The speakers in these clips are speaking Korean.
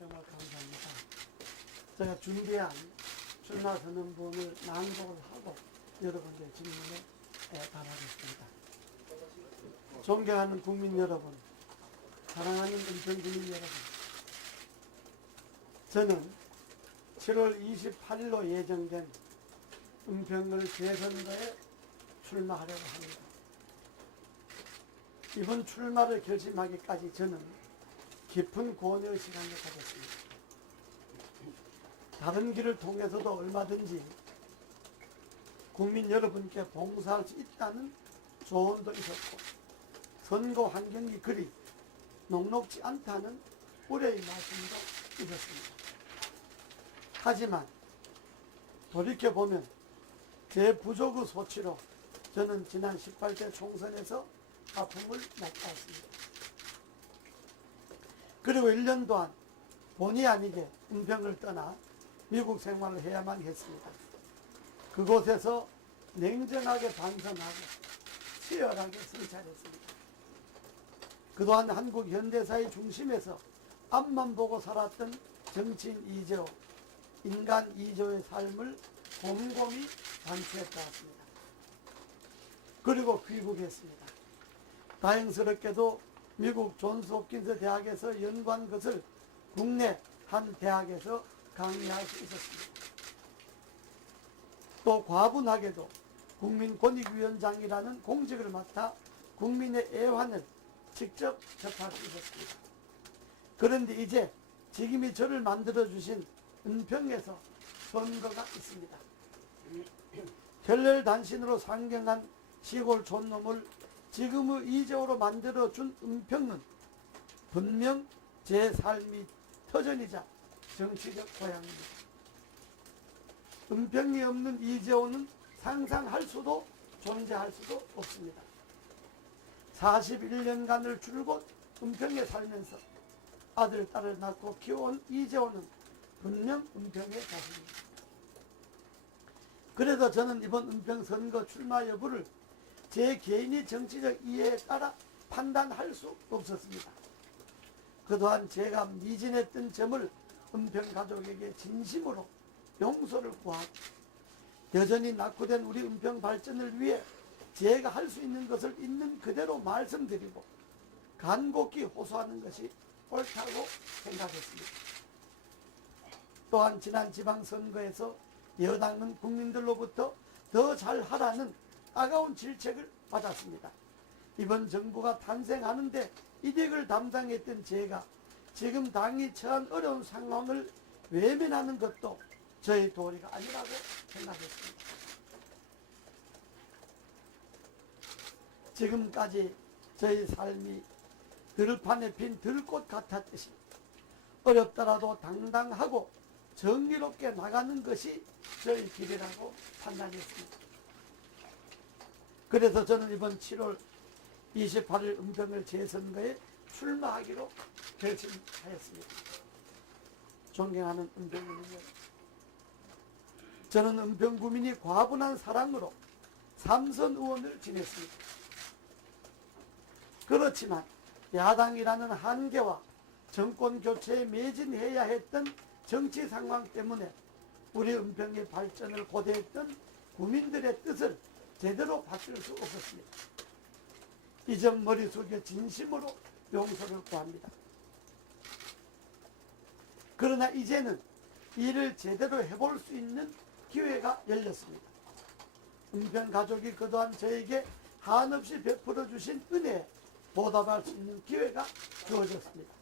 정말 감사합니다. 제가 준비한 출마 선언문을 낭독을 하고 여러분들의 질문에 답하겠습니다. 존경하는 국민 여러분, 사랑하는 은평구민 여러분, 저는 7월 28일로 예정된 은평을 재선거에 출마하려고 합니다. 이번 출마를 결심하기까지 저는 깊은 고뇌의 시간을 가졌습니다. 다른 길을 통해서도 얼마든지 국민 여러분께 봉사할 수 있다는 조언도 있었고, 선거 환경이 그리 녹록지 않다는 우려의 말씀도 있었습니다. 하지만 돌이켜보면 제 부족의 소치로 저는 지난 18대 총선에서 아픔을 맛봤습니다. 그리고 1년 동안 본의 아니게 은평을 떠나 미국 생활을 해야만 했습니다. 그곳에서 냉정하게 반성하고 치열하게 성찰했습니다. 그동안 한국 현대사의 중심에서 앞만 보고 살았던 정치인 이재호, 인간 이재호의 삶을 곰곰이 관찰해보았습니다. 그리고 귀국했습니다. 다행스럽게도 미국 존스 홉킨스 대학에서 연구한 것을 국내 한 대학에서 강의할 수 있었습니다. 또 과분하게도 국민권익위원장이라는 공직을 맡아 국민의 애환을 직접 접할 수 있었습니다. 그런데 이제 지금이 저를 만들어주신 은평에서 선거가 있습니다. 혈혈단신으로 상경한 시골 촌놈을 지금의 이재호로 만들어준 은평은 분명 제 삶이 터전이자 정치적 고향입니다. 은평이 없는 이재호는 상상할 수도 존재할 수도 없습니다. 41년간을 줄곧 은평에 살면서 아들, 딸을 낳고 키워온 이재호는 분명 은평의 자식입니다. 그래서 저는 이번 은평 선거 출마 여부를 제 개인의 정치적 이해에 따라 판단할 수 없었습니다. 그동안 제가 미진했던 점을 은평 가족에게 진심으로 용서를 구하고, 여전히 낙후된 우리 은평 발전을 위해 제가 할 수 있는 것을 있는 그대로 말씀드리고 간곡히 호소하는 것이 옳다고 생각했습니다. 또한 지난 지방선거에서 여당은 국민들로부터 더 잘하라는 따가운 질책을 받았습니다. 이번 정부가 탄생하는데 이득을 담당했던 제가 지금 당이 처한 어려운 상황을 외면하는 것도 저의 도리가 아니라고 생각했습니다. 지금까지 저희 삶이 들판에 핀 들꽃 같았듯이 어렵더라도 당당하고 정의롭게 나가는 것이 저희 길이라고 판단했습니다. 그래서 저는 이번 7월 28일 은평을 재선거에 출마하기로 결심하였습니다. 존경하는 은평구민 여러분, 저는 은평구민이 과분한 사랑으로 삼선 의원을 지냈습니다. 그렇지만 야당이라는 한계와 정권 교체에 매진해야 했던 정치 상황 때문에 우리 은평의 발전을 고대했던 구민들의 뜻을 제대로 받들 수 없었습니다. 이 점 머릿속에 진심으로 용서를 구합니다. 그러나 이제는 일을 제대로 해볼 수 있는 기회가 열렸습니다. 은평 가족이 그동안 저에게 한없이 베풀어 주신 은혜에 보답할 수 있는 기회가 주어졌습니다.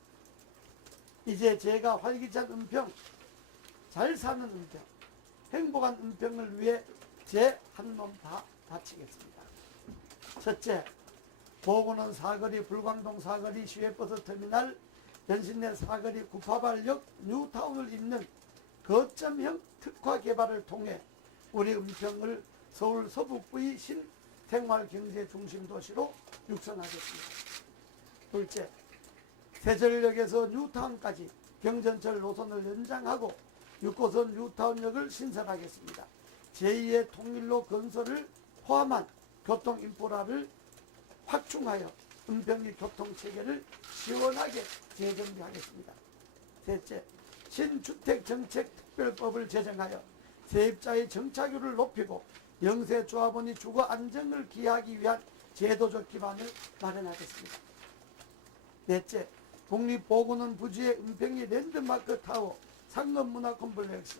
이제 제가 활기찬 은평, 잘 사는 은평, 행복한 은평을 위해 제 한 몸 다 바치겠습니다. 첫째, 보고는 사거리, 불광동 사거리, 시외버스 터미널, 연신내 사거리, 구파발역, 뉴타운을 잇는 거점형 특화 개발을 통해 우리 은평을 서울 서북부의 신생활경제 중심 도시로 육성하겠습니다. 둘째, 세전역에서 뉴타운까지 경전철 노선을 연장하고 6호선 뉴타운역을 신설하겠습니다. 제2의 통일로 건설을 포함한 교통 인프라를 확충하여 은평의 교통체계를 시원하게 재정비하겠습니다. 셋째, 신주택정책특별법을 제정하여 세입자의 정착률을 높이고 영세조합원이 주거 안정을 기하기 위한 제도적 기반을 마련하겠습니다. 넷째, 국립보건원 부지의 은평리 랜드마크 타워, 상업문화 콤플렉스,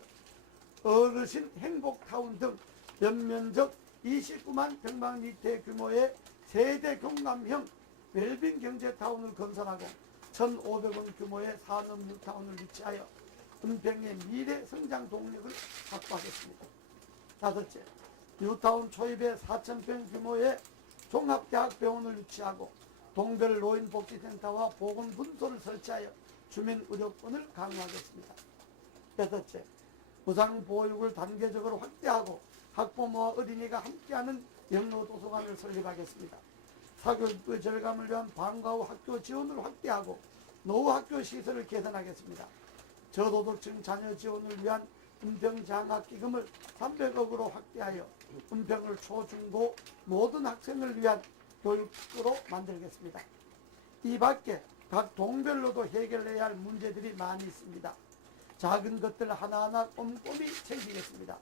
어르신 행복타운 등 연면적 29만 평방미터 규모의 세대 경감형 웰빙 경제타운을 건설하고 1,500원 규모의 산업 뉴타운을 위치하여 은평의 미래 성장 동력을 확보하겠습니다. 다섯째, 뉴타운 초입에 4,000평 규모의 종합대학병원을 유치하고 동별 노인복지센터와 보건분소를 설치하여 주민 의료권을 강화하겠습니다. 여섯째, 무상보육을 단계적으로 확대하고 학부모와 어린이가 함께하는 영로도서관을 설립하겠습니다. 사교육의 절감을 위한 방과 후 학교 지원을 확대하고 노후 학교 시설을 개선하겠습니다. 저소득층 자녀 지원을 위한 은평장학기금을 300억으로 확대하여 은평을 초중고 모든 학생을 위한 교육으로 만들겠습니다. 이 밖에 각 동별로도 해결해야 할 문제들이 많이 있습니다. 작은 것들 하나하나 꼼꼼히 챙기겠습니다.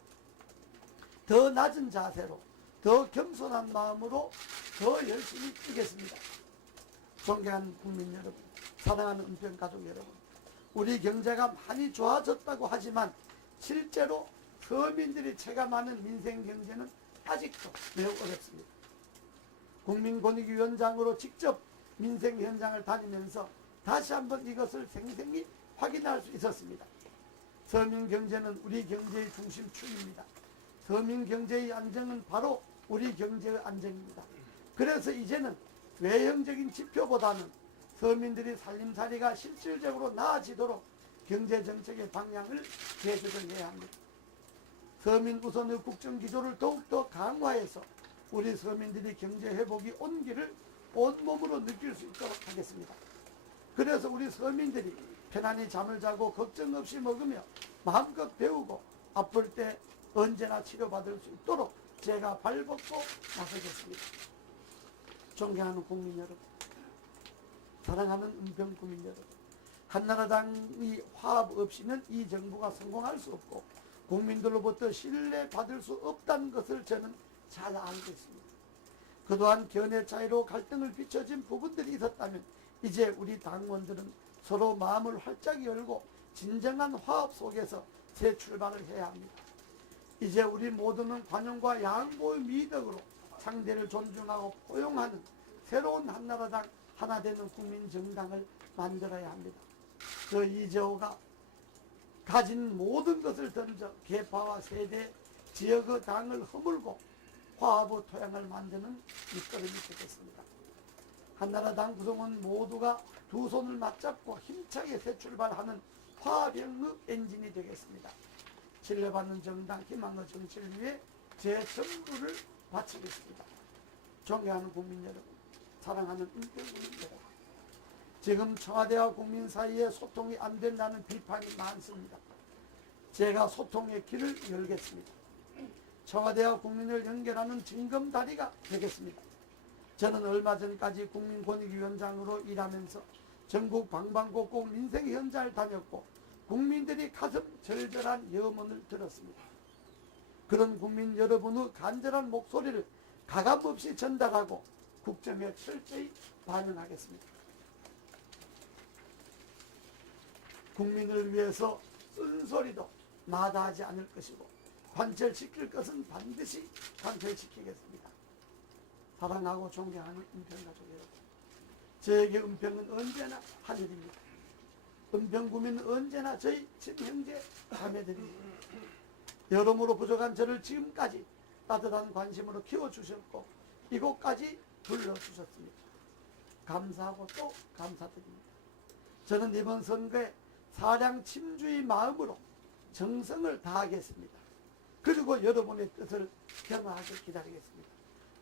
더 낮은 자세로, 더 겸손한 마음으로 더 열심히 뛰겠습니다. 존경하는 국민 여러분, 사랑하는 은평가족 여러분, 우리 경제가 많이 좋아졌다고 하지만 실제로 서민들이 체감하는 민생 경제는 아직도 매우 어렵습니다. 국민권익위원장으로 직접 민생 현장을 다니면서 다시 한번 이것을 생생히 확인할 수 있었습니다. 서민 경제는 우리 경제의 중심축입니다. 서민 경제의 안정은 바로 우리 경제의 안정입니다. 그래서 이제는 외형적인 지표보다는 서민들이 살림살이가 실질적으로 나아지도록 경제정책의 방향을 개혁을 해야 합니다. 서민 우선의 국정기조를 더욱더 강화해서 우리 서민들이 경제회복이 온기를 온몸으로 느낄 수 있도록 하겠습니다. 그래서 우리 서민들이 편안히 잠을 자고 걱정 없이 먹으며 마음껏 배우고 아플 때 언제나 치료받을 수 있도록 제가 발벗고 나서겠습니다. 존경하는 국민 여러분, 사랑하는 은평 국민 여러분, 한나라당이 화합 없이는 이 정부가 성공할 수 없고 국민들로부터 신뢰받을 수 없다는 것을 저는 잘 알고 있습니다. 그동안 견해 차이로 갈등을 비춰진 부분들이 있었다면 이제 우리 당원들은 서로 마음을 활짝 열고 진정한 화합 속에서 새 출발을 해야 합니다. 이제 우리 모두는 관용과 양보의 미덕으로 상대를 존중하고 포용하는 새로운 한나라당, 하나 되는 국민정당을 만들어야 합니다. 그 이재호가 가진 모든 것을 던져 계파와 세대, 지역의 당을 허물고 화합의 토양을 만드는 밑거름이 되겠습니다. 한나라당 구성원 모두가 두 손을 맞잡고 힘차게 새 출발하는 화합의 엔진이 되겠습니다. 신뢰받는 정당, 희망의 정치를 위해 제 전부를 바치겠습니다. 존경하는 국민 여러분, 사랑하는 은평 국민 여러분, 지금 청와대와 국민 사이에 소통이 안 된다는 비판이 많습니다. 제가 소통의 길을 열겠습니다. 청와대와 국민을 연결하는 징검다리가 되겠습니다. 저는 얼마 전까지 국민권익위원장으로 일하면서 전국 방방곡곡 민생 현장을 다녔고 국민들이 가슴 절절한 염원을 들었습니다. 그런 국민 여러분의 간절한 목소리를 가감없이 전달하고 국정에 철저히 반영하겠습니다. 국민을 위해서 쓴소리도 마다하지 않을 것이고 관철시킬 것은 반드시 관철시키겠습니다. 사랑하고 존경하는 은평가족 여러분, 저에게 은평은 언제나 하늘입니다. 은평구민은 언제나 저희 친형제 자매들입니다. 여러모로 부족한 저를 지금까지 따뜻한 관심으로 키워주셨고 이곳까지 불러주셨습니다. 감사하고 또 감사드립니다. 저는 이번 선거에 사량 침주의 마음으로 정성을 다하겠습니다. 그리고 여러분의 뜻을 경하게 기다리겠습니다.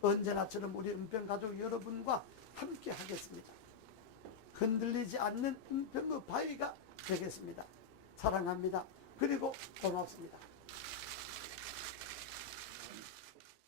언제나처럼 우리 은평가족 여러분과 함께 하겠습니다. 흔들리지 않는 은평의 바위가 되겠습니다. 사랑합니다. 그리고 고맙습니다.